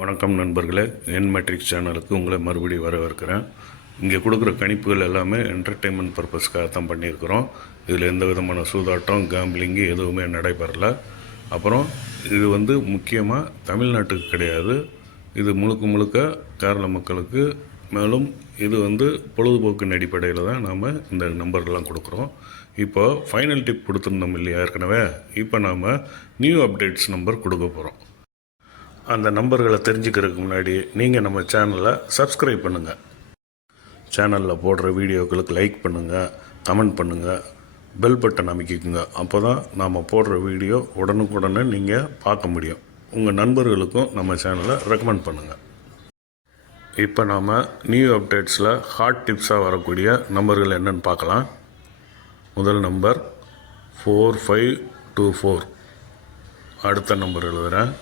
வணக்கம் நண்பர்களே, என் மேட்ரிக்ஸ் சேனலுக்கு உங்களை மறுபடியும் வரவேற்கிறேன். இங்கே கொடுக்குற கணிப்புகள் எல்லாமே என்டர்டெயின்மெண்ட் பர்பஸ்க்காக தான் பண்ணியிருக்கிறோம். இதில் எந்த விதமான சூதாட்டம், கேம்பிளிங்கு எதுவுமே நடைபெறலை. அப்புறம் இது முக்கியமாக தமிழ்நாட்டுக்கு கிடையாது. இது முழுக்க முழுக்க கேரள மக்களுக்கு. மேலும் இது பொழுதுபோக்கு அடிப்படையில் தான் நாம் இந்த நம்பர்லாம் கொடுக்குறோம். இப்போ ஃபைனல் டிப் கொடுத்துருந்தோம் இல்லையா ஏற்கனவே. இப்போ நாம் நியூ அப்டேட்ஸ் நம்பர் கொடுக்க போகிறோம். அந்த நம்பர்களை தெரிஞ்சுக்கிறதுக்கு முன்னாடி நீங்கள் நம்ம சேனலை சப்ஸ்கிரைப் பண்ணுங்கள். சேனலில் போடுற வீடியோக்களுக்கு லைக் பண்ணுங்கள், கமெண்ட் பண்ணுங்கள், பெல் பட்டன் அமைக்கிக்குங்க. அப்போ தான் நாம் போடுற வீடியோ உடனுக்குடனே நீங்கள் பார்க்க முடியும். உங்கள் நண்பர்களுக்கும் நம்ம சேனலை ரெக்கமெண்ட் பண்ணுங்கள். இப்போ நாம் நியூ அப்டேட்ஸில் ஹாட் டிப்ஸாக வரக்கூடிய நம்பர்கள் என்னென்னு பார்க்கலாம். முதல் நம்பர் 4524. அடுத்த நம்பர் எழுதுகிறேன்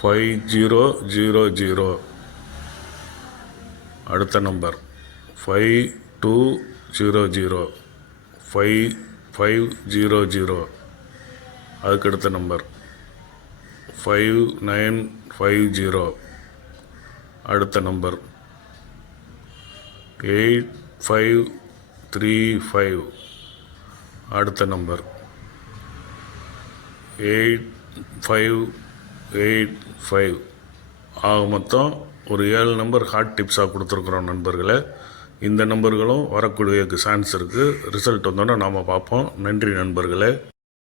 5000. அடுத்த நம்பர் 5200. 5500. அதுக்கடுத்த நம்பர் 5950. அடுத்த நம்பர் 8535. அடுத்த நம்பர் 8585. ஆக மொத்தம் ஒரு 7 நம்பர் ஹாட் டிப்ஸாக கொடுத்துருக்குறோம் நண்பர்களே. இந்த நம்பர்களும் வரக்கூடிய சான்ஸ் இருக்குது. ரிசல்ட் வந்தோன்னே நாம் பார்ப்போம். நன்றி நண்பர்களே.